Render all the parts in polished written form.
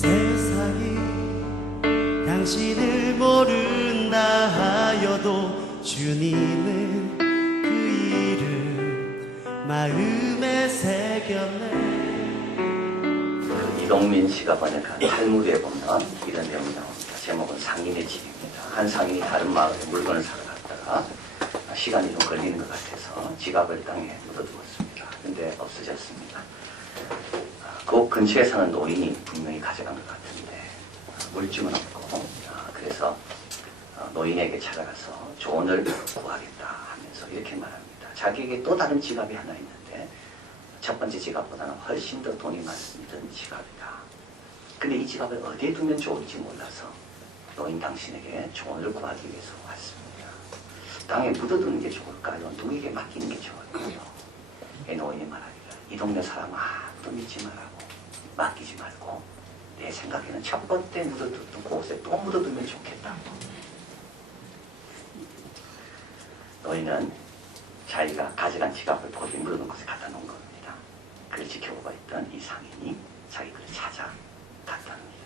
세상이 당신을 모른다 하여도 주님은 그 이름 마음에 새겼네. 이동민 씨가 번역한 탈무드에 보면 이런 내용이 나옵니다. 제목은 상인의 집입니다. 한 상인이 다른 마을에 물건을 사러 갔다가 시간이 좀 걸리는 것 같아서 지갑을 땅에 묻어두었습니다. 그런데 없어졌습니다. 그 근처에 사는 노인이 분명히 가져간 것 같은데 물증은 없고, 그래서 노인에게 찾아가서 조언을 구하겠다 하면서 이렇게 말합니다. 자기에게 또 다른 지갑이 하나 있는데 첫 번째 지갑보다는 훨씬 더 돈이 많은 지갑이다. 근데 이 지갑을 어디에 두면 좋을지 몰라서 노인 당신에게 조언을 구하기 위해서 왔습니다. 땅에 묻어두는 게 좋을까요? 누구에게 맡기는 게 좋을까요? 노인이 말하기를, 이 동네 사람 아무도 믿지 말라고, 맡기지 말고 내 생각에는 첫 번째 묻어두던 곳에 또 묻어두면 좋겠다고. 노인은 자기가 가져간 지갑을 거기 묻어놓은 곳에 갖다 놓은 겁니다. 그를 지켜보고 있던 이 상인이 자기 그를 찾아갔답니다.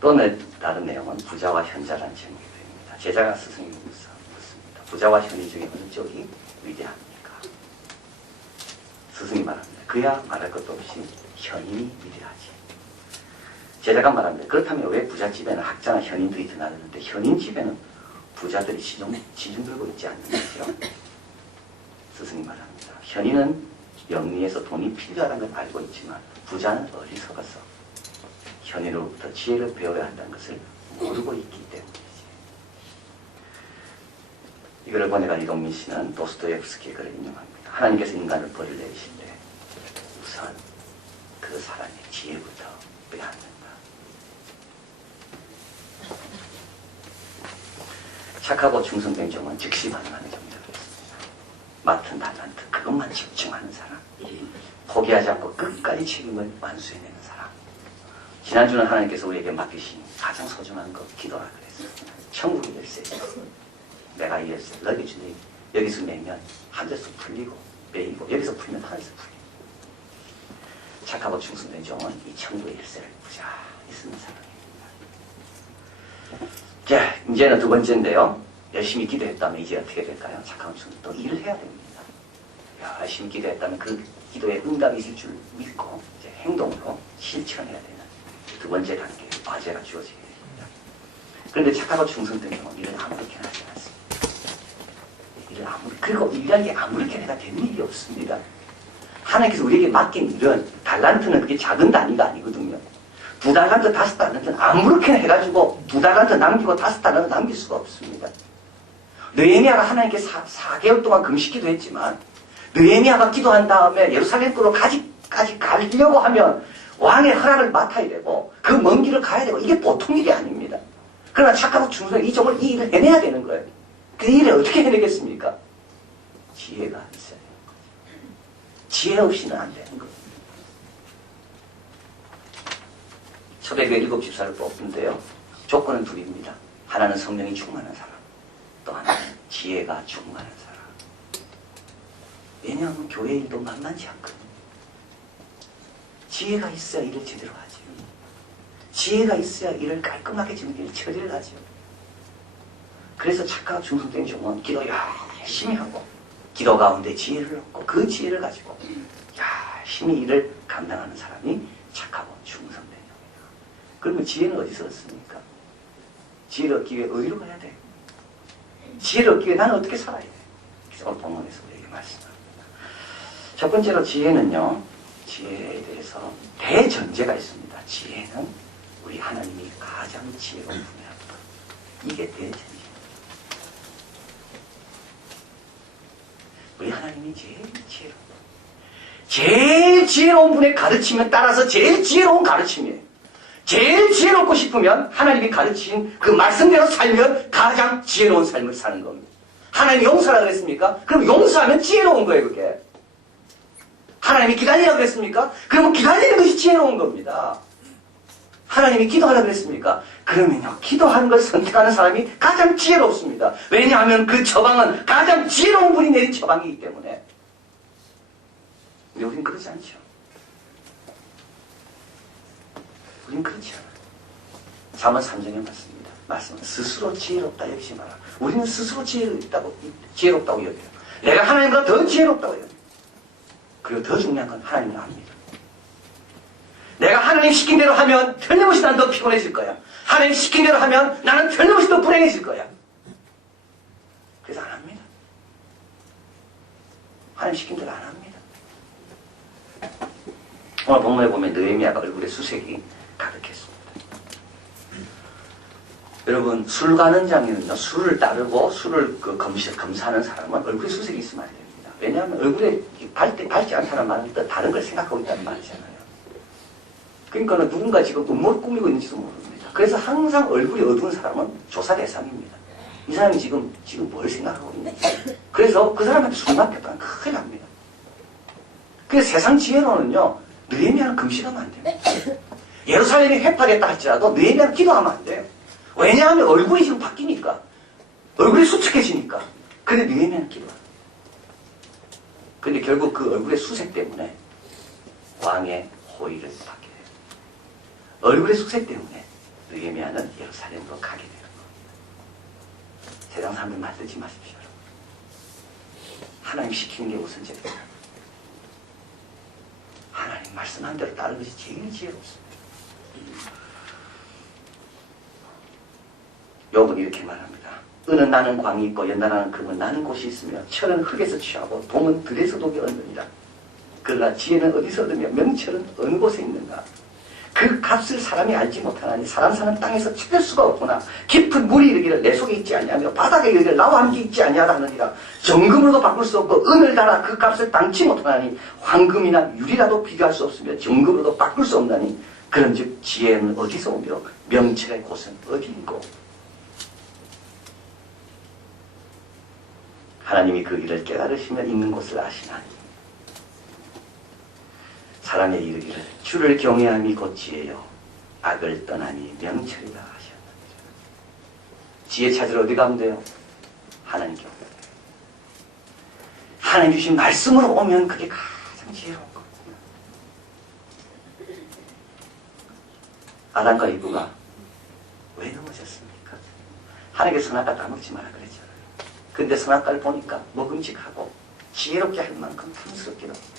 또 다른 내용은 부자와 현자라는 제목이 됩니다. 제자가 스승에게 묻습니다. 부자와 현이 중에 어느 쪽이 위대합니까? 스승이 말합니다. 그야 말할 것도 없이 현인이 위대하지. 제자가 말합니다. 그렇다면 왜 부잣집에는 학자나 현인들이 드나드는데 현인집에는 부자들이 시중 들고 있지 않는 거죠? 스승이 말합니다. 현인은 영리에서 돈이 필요하다는 걸 알고 있지만 부자는 어리석어서 현인으로부터 지혜를 배워야 한다는 것을 모르고 있기 때문이지. 이걸 번역한 이동민 씨는 도스토옙스키의 글을 인용합니다. 하나님께서 인간을 벌을 내리신데 우선 그 사람의 지혜부터 빼앗는다. 착하고 충성된 종은 즉시 반응하는 종이라고 했습니다. 맡은 달란트 그것만 집중하는 사람, 포기하지 않고 끝까지 책임을 완수해내는 사람. 지난주는 하나님께서 우리에게 맡기신 가장 소중한 것 기도라 그랬습니다. 천국의 열쇠. 내가 이 열쇠 너에게 주니 여기서 매면 하늘에서 풀리고 매이고 여기서 풀면 하늘에서 풀리고. 착하고 충성된 종은 이 천국의 열쇠를 부자히 쓰는 사람입니다. 자, 이제는 두 번째인데요. 열심히 기도했다면 이제 어떻게 될까요? 착하고 충성 또 일을 해야 됩니다. 열심히 기도했다면 그 기도에 응답이 있을 줄 믿고 이제 행동으로 실천해야 되는 두 번째 단계의 과제가 주어지게 됩니다. 그런데 착하고 충성된 종은 일을 아무렇게나 하지 않습니다. 그리고 일이라는 게 아무렇게 내가 되는 일이 없습니다. 하나님께서 우리에게 맡긴 일은 달란트는 그게 작은 단위가 아니거든요. 2달란트 5달란트는 아무렇게나 해가지고 2달란트 남기고 5달란트 남길 수가 없습니다. 느헤미야가 하나님께 4개월 동안 금식기도 했지만 느헤미야가 기도한 다음에 예루살렘으로 까지 가려고 하면 왕의 허락을 맡아야 되고 그 먼 길을 가야 되고 이게 보통 일이 아닙니다. 그러나 착하고 충성된 이 종을 이 일을 해내야 되는 거예요. 그 일을 어떻게 해내겠습니까? 지혜가 있어야 되는 거죠. 지혜 없이는 안 되는 거예요. 초대교회 7집사를 뽑는데요. 조건은 둘입니다. 하나는 성령이 충만한 사람, 또 하나는 지혜가 충만한 사람. 왜냐하면 교회 일도 만만치 않거든요. 지혜가 있어야 일을 제대로 하죠. 지혜가 있어야 일을 깔끔하게 지금 처리를 하죠. 그래서 착하고 충성된 종은 기도 열심히 하고 기도 가운데 지혜를 얻고 그 지혜를 가지고 열심히 일을 감당하는 사람이 착하고 충성된 종이다. 그러면 지혜는 어디서 얻습니까? 지혜를 얻기 위해 어디로 가야 돼? 지혜를 얻기 위해 나는 어떻게 살아야 돼? 그래서 오늘 본문에서 우리에게 말씀합니다. 첫 번째로 지혜는요, 지혜에 대해서 대전제가 있습니다. 지혜는 우리 하나님이 가장 지혜로운 분이랍니다. 이게 대전제. 우리 하나님이 제일 지혜로운 분. 제일 지혜로운 분의 가르침에 따라서 제일 지혜로운 가르침이에요. 제일 지혜롭고 싶으면 하나님이 가르친 그 말씀대로 살면 가장 지혜로운 삶을 사는 겁니다. 하나님이 용서하라고 그랬습니까? 그럼 용서하면 지혜로운 거예요, 그게. 하나님이 기다리라고 그랬습니까? 그러면 기다리는 것이 지혜로운 겁니다. 하나님이 기도하라고 그랬습니까? 그러면요, 기도하는 걸 선택하는 사람이 가장 지혜롭습니다. 왜냐하면 그 처방은 가장 지혜로운 분이 내린 처방이기 때문에. 근데 우리는 그렇지 않죠. 우린 그렇지 않아. 잠언 3장에 맞습니다. 말씀은 스스로 지혜롭다 여기지 마라. 우리는 스스로 지혜롭다고 여겨요. 내가 하나님보다 더 지혜롭다고 여겨요. 그리고 더 중요한 건 하나님을 압니다. 내가 하나님 시킨 대로 하면 틀림없이 난 더 피곤해질 거야. 하나님 시킨 대로 하면 나는 틀림없이 더 불행해질 거야. 그래서 안 합니다. 하나님 시킨 대로 안 합니다. 오늘 본문에 보면 느헤미야가 얼굴에 수색이 가득했습니다. 여러분, 술 가는 장에는요, 술을 따르고 술을 검사하는 사람은 얼굴에 수색이 있으면 안 됩니다. 왜냐하면 얼굴에 밝지 않은 사람은 또 다른 걸 생각하고 있다는 말이잖아요. 그러니까 누군가 지금 음모를 꾸미고 있는지도 모릅니다. 그래서 항상 얼굴이 어두운 사람은 조사 대상입니다. 이 사람이 지금 뭘 생각하고 있는지. 그래서 그 사람한테 술 맡겼다면 큰일 납니다. 그래서 세상 지혜로는요, 느헤미야는 금식하면 안 됩니다. 예루살렘이 회파됐다 할지라도 느헤미야는 기도하면 안 돼요. 왜냐하면 얼굴이 지금 바뀌니까. 얼굴이 수척해지니까. 근데 느헤미야는 기도합니다. 근데 결국 그 얼굴의 수색 때문에 왕의 호의를 받게 돼요. 얼굴의 수색 때문에 느헤미야는 예루살렘으로 가게 되는 겁니다. 세상 사람들 말 듣지 마십시오. 하나님 시키는 게 우선적입니다. 하나님 말씀한 대로 따르는 것이 제일 지혜롭습니다. 욥은 이렇게 말합니다. 은은 나는 광이 있고 연단하는 금은 나는 곳이 있으며 철은 흙에서 취하고 동은 들에서 독이 얻느니라. 그러나 지혜는 어디서 얻으며 명철은 어느 곳에 있는가. 그 값을 사람이 알지 못하나니 사람 사는 땅에서 찾을 수가 없구나. 깊은 물이 이르기를 내 속에 있지 아니하며 바닥에 이르기를 나와 함께 있지 아니하다 하느니라. 정금으로도 바꿀 수 없고 은을 달아 그 값을 당치 못하나니 황금이나 유리라도 비교할 수 없으며 정금으로도 바꿀 수 없나니 그런즉 지혜는 어디서 오며 명철의 곳은 어디인고. 하나님이 그 일을 깨달으시며 있는 곳을 아시나니 사람의 이르기를 주를 경외함이 곧 지혜요 악을 떠나니 명철이다 하셨느니라. 지혜 찾으러 어디 가면 돼요? 하나님 경외. 하나님 주신 말씀으로 오면 그게 가장 지혜로운 겁니다. 아담과 이브가 왜 넘어졌습니까? 하나님께서 선악과 따먹지 마라 그랬잖아요. 근데 선악과를 보니까 먹음직하고 지혜롭게 할 만큼 탐스럽기도 합니다.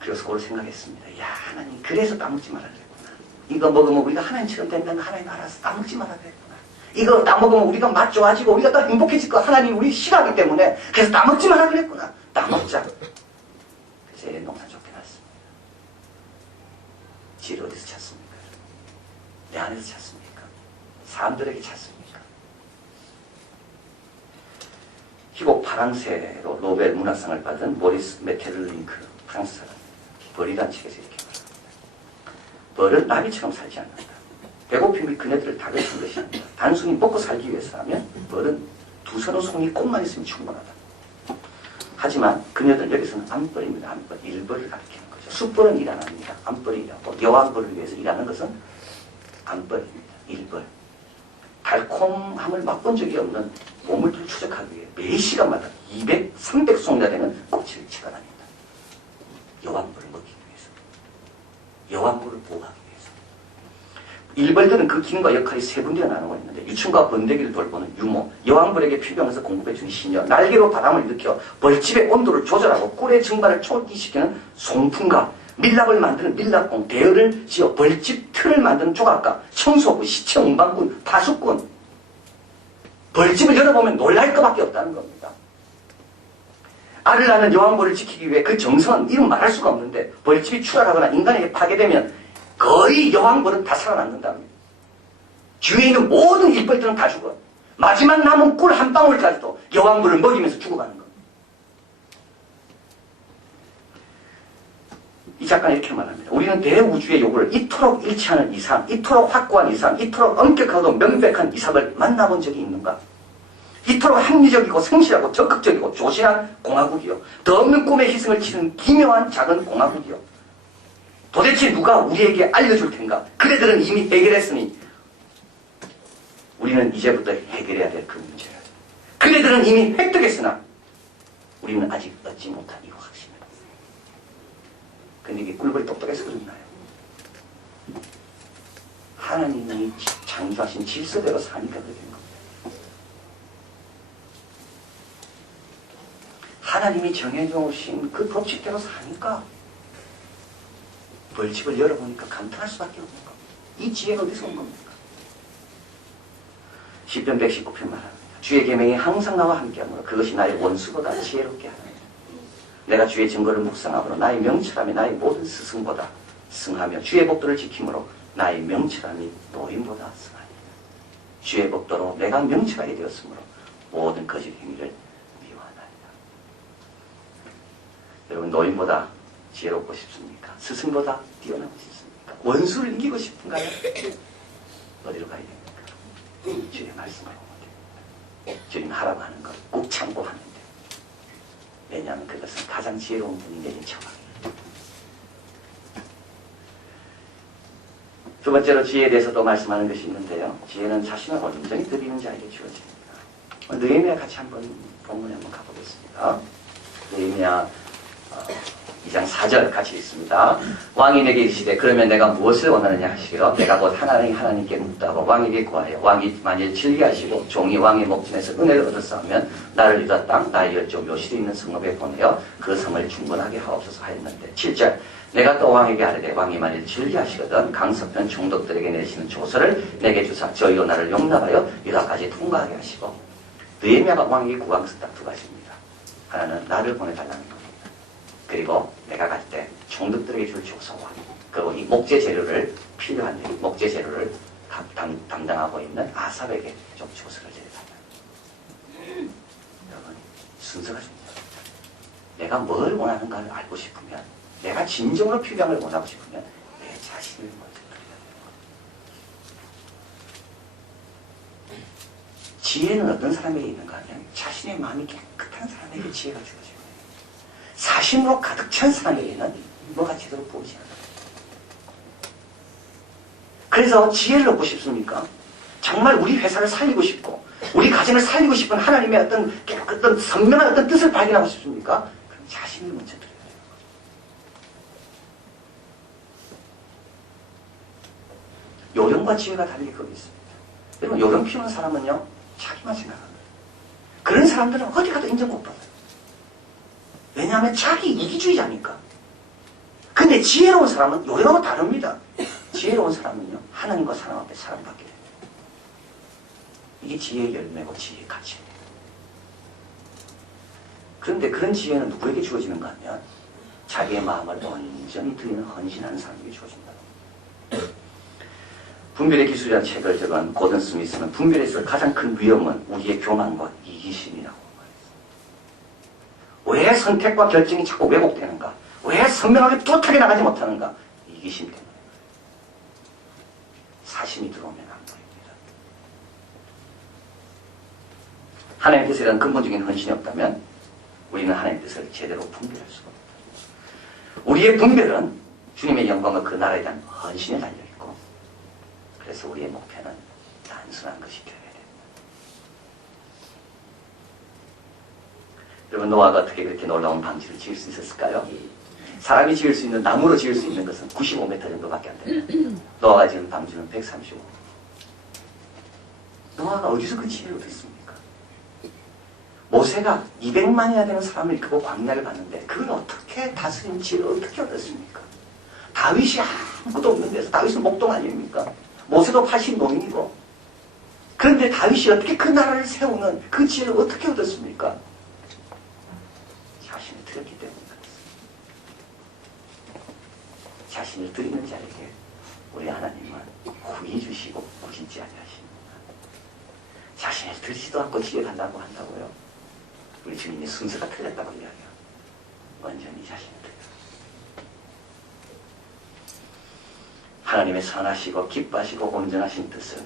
그래서 그걸 생각했습니다. 야, 하나님 그래서 따먹지 말라 그랬구나. 이거 먹으면 우리가 하나님처럼 된다면 하나님 알아서 따먹지 말라 그랬구나. 이거 따먹으면 우리가 맛 좋아지고 우리가 더 행복해질 거 하나님 우리 싫어하기 때문에 그래서 따먹지 말라 그랬구나. 따먹자. 그래서 얘 농사 좋게 났습니다. 지혜를 어디서 찾습니까? 내 안에서 찾습니까? 사람들에게 찾습니까? 희곡 파랑새로 노벨 문학상을 받은 모리스 메테를링크 프랑스 사람. 벌이란 책에서 이렇게 말합니다. 벌은 나비처럼 살지 않는다. 배고픔이 그네들을 다그치는 것이 아니다. 단순히 먹고 살기 위해서 하면 벌은 두 서너 송이 꽃만 있으면 충분하다. 하지만 그네들 여기서는 암벌입니다. 암벌. 일벌을 가리키는 거죠. 숫벌은 일 안 합니다. 암벌이 일하고 여왕벌을 위해서 일하는 것은 암벌입니다. 일벌. 달콤함을 맛본 적이 없는 보물들을 추적하기 위해 매 시간마다 200, 300송이나 되는 꽃을 치러다닙니다. 여왕벌을 먹기 위해서. 여왕벌을 보호하기 위해서. 일벌들은 그 기능과 역할이 세 분대가 나누고 있는데 유충과 번데기를 돌보는 유모, 여왕벌에게 필요한 것을 공급해주는 시녀, 날개로 바람을 일으켜 벌집의 온도를 조절하고 꿀의 증발을 촉기시키는 송풍가, 밀랍을 만드는 밀랍공, 대열을 지어 벌집 틀을 만드는 조각가, 청소부, 시청, 운반꾼, 파수꾼. 벌집을 열어보면 놀랄 것밖에 없다는 겁니다. 알을 낳는 여왕벌을 지키기 위해 그 정성은 이름 말할 수가 없는데 벌집이 추락하거나 인간에게 파괴되면 거의 여왕벌은 다 살아남는답니다. 주위에 있는 모든 일벌들은 다 죽어. 마지막 남은 꿀 한 방울까지도 여왕벌을 먹이면서 죽어가는 겁니다. 이 작가는 이렇게 말합니다. 우리는 대우주의 요구를 이토록 일치하는 이상, 이토록 확고한 이상, 이토록 엄격하고 명백한 이삭을 만나본 적이 있는가? 이토록 합리적이고 성실하고 적극적이고 조신한 공화국이요. 더 없는 꿈의 희생을 치는 기묘한 작은 공화국이요. 도대체 누가 우리에게 알려줄 텐가? 그대들은 이미 해결했으니 우리는 이제부터 해결해야 될 그 문제를. 그대들은 이미 획득했으나 우리는 아직 얻지 못한 이 확신을. 근데 이게 꿀벌이 똑똑해서 그렇나요? 하나님이 창조하신 질서대로 사니까 그렇게 된 겁니다. 하나님이 정해놓으신 그 법칙대로 사니까 벌칙을 열어보니까 감탄할 수밖에 없는 겁니다. 이 지혜는 어디서 온 겁니까? 시편 119편 말합니다. 주의 계명이 항상 나와 함께하므로 그것이 나의 원수보다 지혜롭게 하나니 내가 주의 증거를 묵상함으로 나의 명철함이 나의 모든 스승보다 승하며 주의 법도를 지킴으로 나의 명철함이 노인보다 승하니 주의 법도로 내가 명철하게 되었으므로 모든 거짓 행위를 미워하나이다. 여러분, 노인보다 지혜롭고 싶습니까? 스승보다 뛰어나고 싶습니까? 원수를 이기고 싶은가요? 어디로 가야 됩니까? 주의 말씀을 보면 됩니다. 주님 하라고 하는 걸 꼭 참고하면 돼요. 왜냐하면 그것은 가장 지혜로운 분이 내린 처방입니다. 두 번째로 지혜에 대해서도 말씀하는 것이 있는데요. 지혜는 자신을 온전히 드리는 자에게 주어집니다. 느헤미야 같이 한번 본문에 한번 가보겠습니다. 느헤미야 2장 4절 같이 있습니다. 왕이 내게 이르시되 그러면 내가 무엇을 원하느냐 하시기로 내가 곧 하나님께 묻다고 왕에게 구하여 왕이 만일 진리하시고 종이 왕의 목전에서 은혜를 얻었사오면 나를 유다 땅 나의 열조 묘실이 있는 성읍에 보내어 그 성을 충분하게 하옵소서 하였는데 7절 내가 또 왕에게 아뢰되 왕이 만일 진리하시거든 강서편 총독들에게 내시는 조서를 내게 주사 저희로 나를 용납하여 유다까지 통과하게 하시고 느헤미야가 왕에게 구한 것은 딱 두 가지입니다. 하나는 나를 보내달라는 겁니다. 그리고 내가 갈 때 총독들에게 줄 조서와 그리고 이 목재 재료를 필요한 목재 재료를 담당하고 있는 아삽에게 좀 조서를 제대달라. 여러분, 순서가 중요합니다. 내가 뭘 원하는가를 알고 싶으면 내가 진정으로 필요한 걸 원하고 싶으면 내 자신을 먼저 드려야 돼요. 지혜는 어떤 사람에게 있는가 하면 자신의 마음이 깨끗한 사람에게 지혜가 주어져요. 사심으로 가득 찬 사람에게는 뭐가 제대로 보이지 않아요. 그래서 지혜를 얻고 싶습니까? 정말 우리 회사를 살리고 싶고 우리 가정을 살리고 싶은 하나님의 어떤 선명한 어떤 뜻을 발견하고 싶습니까? 그럼 자신을 먼저 드려야 돼요. 요령과 지혜가 다른 게 거기 있습니다. 여러분, 요령 피우는 사람은요 자기만 생각합니다. 그런 사람들은 어디 가도 인정 못 받아요. 왜냐하면 자기 이기주의자니까. 근데 지혜로운 사람은 요령하고 다릅니다. 지혜로운 사람은요 하나님과 사람 앞에 사랑받게 됩니다. 이게 지혜의 열매고 지혜의 가치입니다. 그런데 그런 지혜는 누구에게 주어지는가 하면 자기의 마음을 온전히 드리는 헌신하는 사람에게 주어진다. 분별의 기술이라는 책을 적은 고든 스미스는 분별에 있어 가장 큰 위험은 우리의 교만과 이기심이라고 왜 선택과 결정이 자꾸 왜곡되는가? 왜 선명하게 뚜렷하게 나가지 못하는가? 이기심 때문에. 사심이 들어오면 안 보입니다. 하나님의 뜻에 대한 근본적인 헌신이 없다면 우리는 하나님의 뜻을 제대로 분별할 수가 없다. 우리의 분별은 주님의 영광과 그 나라에 대한 헌신에 달려있고 그래서 우리의 목표는 단순한 것이 되어야 됩니다. 여러분, 노아가 어떻게 그렇게 놀라운 방지를 지을 수 있었을까요? 사람이 지을 수 있는, 나무로 지을 수 있는 것은 95m 정도밖에 안 됩니다. 노아가 지은 방주는 135m. 노아가 어디서 그 지혜를 얻었습니까? 모세가 200만이나 되는 사람을 이끌고 광야를 갔는데 그걸 어떻게 다스린 지혜를 어떻게 얻었습니까? 다윗이 아무것도 없는 데서 다윗은 목동 아닙니까? 모세도 80노인이고 그런데 다윗이 어떻게 그 나라를 세우는 그 지혜를 어떻게 얻었습니까? 자신을 드렸기 때문입니다. 자신을 드리는 자에게 우리 하나님은 후히 주시고 꾸짖지 아니하십니다. 자신을 드리지도 않고 지혜 달라고 한다고요? 우리 주님이 순서가 틀렸다고 이야기해요. 완전히 자신을 드려요. 하나님의 선하시고 기뻐하시고 온전하신 뜻은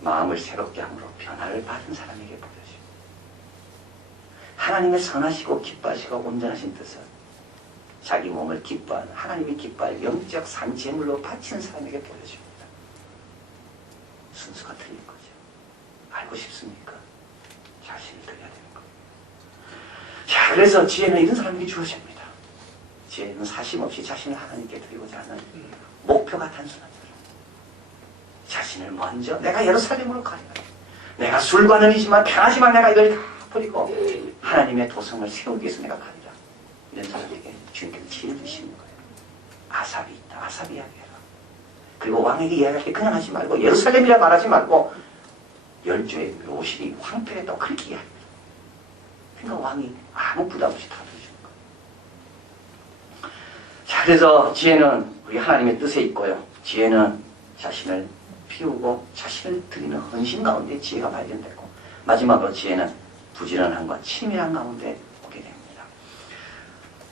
마음을 새롭게 함으로 변화를 받은 사람에게 보여줍니다. 하나님의 선하시고 기뻐하시고 온전하신 뜻은 자기 몸을 기뻐하는 하나님이 기뻐할 영적 산재물로 바치는 사람에게 보여줍니다. 순서가 틀린 거죠. 알고 싶습니까? 자신을 드려야 되는 겁니다. 자, 그래서 지혜는 이런 사람에게 주어집니다. 죄는 사심 없이 자신을 하나님께 드리고자 하는 목표가 단순합니다. 자신을 먼저 내가 예루살렘으로 가리라. 내가 술과는 이지만 편하지만 내가 이걸 다 버리고 하나님의 도성을 세우기 위해서 내가 가리라. 이런 사람에게 주님께서 지혜를 주시는 거예요. 아삽이 있다. 아삽 이야기해라. 그리고 왕에게 이야기할 때 그냥 하지 말고 예루살렘이라 말하지 말고 열조의 묘실이 황폐했다고 그렇게 이야기해요. 그러니까 왕이 아무 부담 없이 다 들어주는 거예요. 자, 그래서 지혜는 우리 하나님의 뜻에 있고요. 지혜는 자신을 피우고 자신을 드리는 헌신 가운데 지혜가 발견되고, 마지막으로 지혜는 부지런함과 치밀한 가운데 오게 됩니다.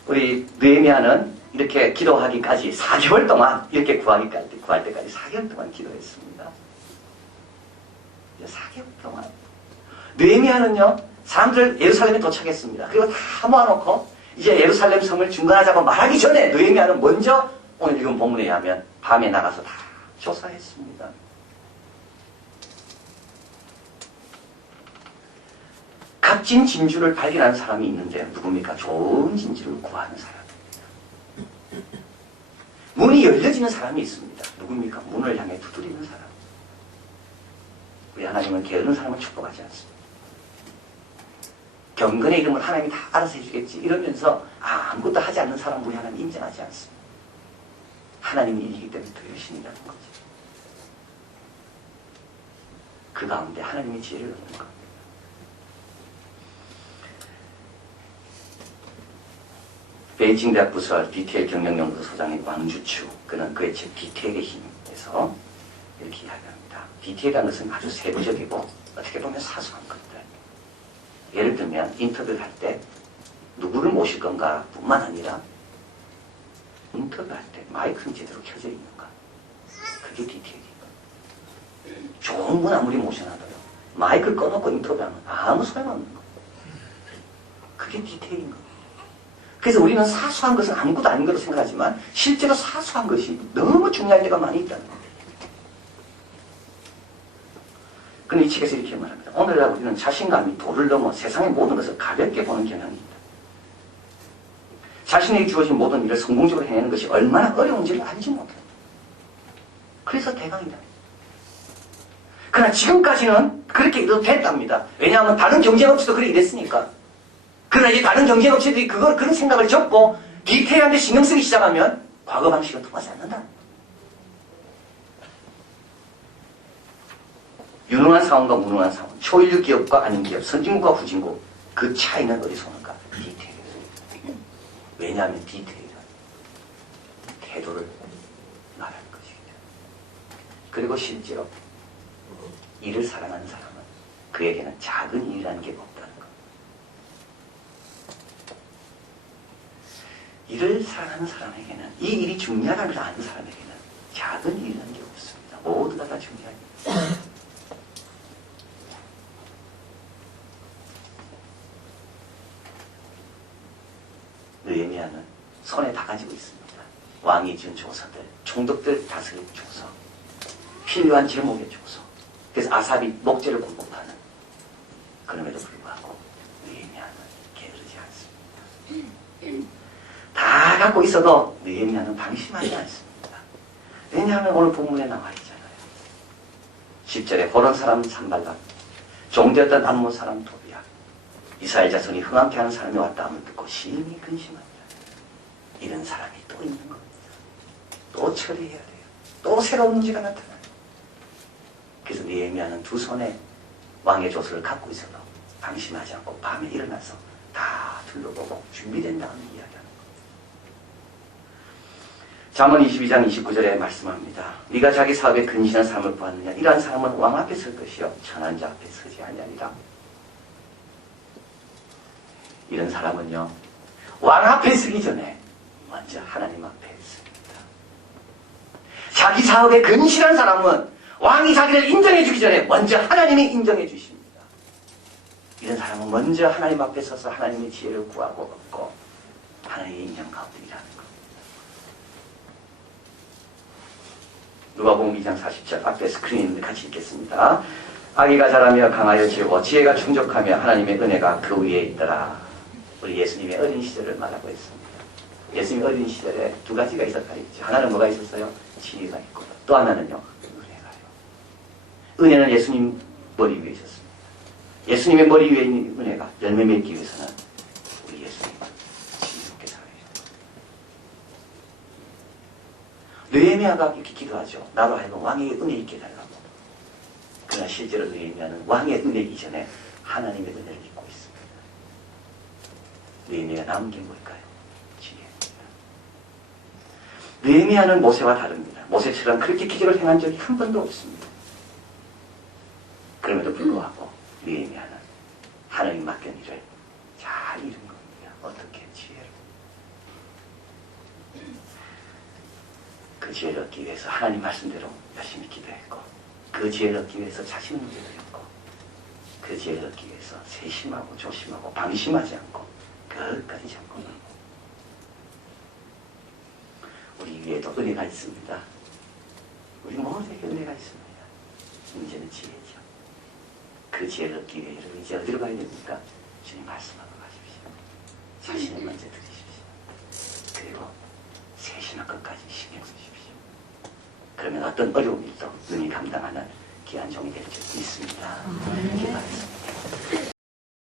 우리 느헤미야는 이렇게 기도하기까지 4개월 동안 이렇게 구할 때까지 4개월 동안 기도했습니다. 4개월 동안. 느헤미야는요, 사람들 예루살렘에 도착했습니다. 그리고 다 모아놓고 이제 예루살렘 성을 중건하자고 말하기 전에 느헤미야는 먼저 오늘 읽은 본문에 의하면 밤에 나가서 다 조사했습니다. 값진 진주를 발견하는 사람이 있는데 누굽니까? 좋은 진주를 구하는 사람입니다. 문이 열려지는 사람이 있습니다. 누굽니까? 문을 향해 두드리는 사람. 우리 하나님은 게으른 사람을 축복하지 않습니다. 경건의 이름을 하나님이 다 알아서 해주겠지 이러면서 아무것도 하지 않는 사람 우리 하나님 인정하지 않습니다. 하나님이 일이기 때문에 더 열심히 일하는 거죠. 그 가운데 하나님의 지혜를 얻는 겁니다. 베이징 대학 부설 디테일 경영연구소 소장인 왕주추, 그는 그의 책 디테일의 힘에서 이렇게 이야기합니다. 디테일이라는 것은 아주 세부적이고 어떻게 보면 사소한 것들. 예를 들면 인터뷰를 할 때 누구를 모실 건가 뿐만 아니라 인터뷰할 때 마이크는 제대로 켜져 있는가. 그게 디테일이에요. 좋은 분 아무리 모셔놔도요, 마이크를 꺼놓고 인터뷰하면 아무 소용없는 거예요. 그게 디테일인 거예요. 그래서 우리는 사소한 것은 아무것도 아닌 것으로 생각하지만 실제로 사소한 것이 너무 중요한 데가 많이 있다는 거예요. 근데 이 책에서 이렇게 말합니다. 오늘날 우리는 자신감이 도를 넘어 세상의 모든 것을 가볍게 보는 경향이 있다. 자신에게 주어진 모든 일을 성공적으로 해내는 것이 얼마나 어려운지를 알지 못해요. 그래서 대강이다. 그러나 지금까지는 그렇게 일도 됐답니다. 왜냐하면 다른 경쟁업체도 그렇게 일했으니까. 그러나 이제 다른 경쟁업체들이 그런 생각을 접고 디테일한 데 신경 쓰기 시작하면 과거 방식은 통하지 않는다. 유능한 사원과 무능한 사원, 초인류 기업과 아닌 기업, 선진국과 후진국, 그 차이는 어디서 오는가? 디테일이에요. 왜냐하면 디테일은 태도를 말하는 것이기 때문에. 그리고 실제로 일을 사랑하는 사람은 그에게는 작은 일이라는 게 없다는 것. 일을 사랑하는 사람에게는, 이 일이 중요하다는 걸 아는 사람에게는 작은 일이라는 게 없습니다. 모두가 다 중요한 일. 느헤미야는 손에 다 가지고 있습니다. 왕이 준 조서들, 총독들 다스릴 조서, 필요한 제목의 조서. 그래서 아삽이 목재를 공급하는. 그럼에도 불구하고 느헤미야는 게으르지 않습니다. 다 갖고 있어도 느헤미야는 방심하지 않습니다. 왜냐하면 오늘 본문에 나와 있잖아요. 10절에 호론 사람 산발락, 종되었던 암몬 사람 도비야, 이스라엘 자손이 흥황케 하는 사람이 왔다함을 듣고 심히 근심합니다. 이런 사람이 또 있는 겁니다. 또 처리해야 돼요. 또 새로운 문제가 나타나요. 그래서 느헤미야는 두 손에 왕의 조서를 갖고 있어도 방심하지 않고 밤에 일어나서 다 둘러보고 준비된 다음에 이야기하는 겁니다. 잠언 22장 29절에 말씀합니다. 네가 자기 사업에 근신한 사람을 보았느냐? 이러한 사람은 왕 앞에 설 것이요 천한 자 앞에 서지 아니하리라. 이런 사람은요, 왕 앞에 서기 전에 먼저 하나님 앞에 섭니다. 자기 사업에 근신한 사람은 왕이 자기를 인정해 주기 전에 먼저 하나님이 인정해 주십니다. 이런 사람은 먼저 하나님 앞에 서서 하나님의 지혜를 구하고 얻고 하나님의 인정 가운데 일하는 겁니다. 누가복음 2장 40절 앞에 스크린에 있는데 같이 읽겠습니다. 아기가 자라며 강하여 지르고 지혜가 충족하며 하나님의 은혜가 그 위에 있더라. 우리 예수님의 어린 시절을 말하고 있습니다. 예수님 어린 시절에 두 가지가 있었다 했죠. 하나는 뭐가 있었어요? 지혜가 있고 또 하나는요. 은혜가요. 은혜는 예수님 머리 위에 있었습니다. 예수님의 머리 위에 있는 은혜가 열매 맺기 위해서는 우리 예수님은 지혜롭게 살아야 됩니다. 느헤미야가 이렇게 기도하죠. 나로 하여금 왕의 은혜 있게 달라고. 그러나 실제로 느헤미야는 왕의 은혜 이전에 하나님의 은혜를 잊고 있습니다. 느헤미야가 남은 게 뭘까요? 지혜입니다. 느헤미야는 모세와 다릅니다. 모세처럼 그렇게 기적을 행한 적이 한 번도 없습니다. 그럼에도 불구하고 느헤미야는 하나님 맡긴 일을 잘 이룬 겁니다. 어떻게 지혜를? 그 지혜를 얻기 위해서 하나님 말씀대로 열심히 기도했고, 그 지혜를 얻기 위해서 자신을 문제드렸고, 그 지혜를 얻기 위해서 세심하고 조심하고 방심하지 않고 끝까지 참고하고. 우리 위에도 은혜가 있습니다. 우리 모두에게 은혜가 있습니다. 문제는 지혜죠. 그 지혜를 얻기 위해 여러분 이제 어디로 가야 됩니까? 주님 말씀하고 가십시오. 자신을 먼저 들으십시오. 그리고 세심한 것까지 신경 쓰십시오. 그러면 어떤 어려운 일도 능히 감당하는 귀한 종이 될 줄 믿습니다. 기도하겠습니다.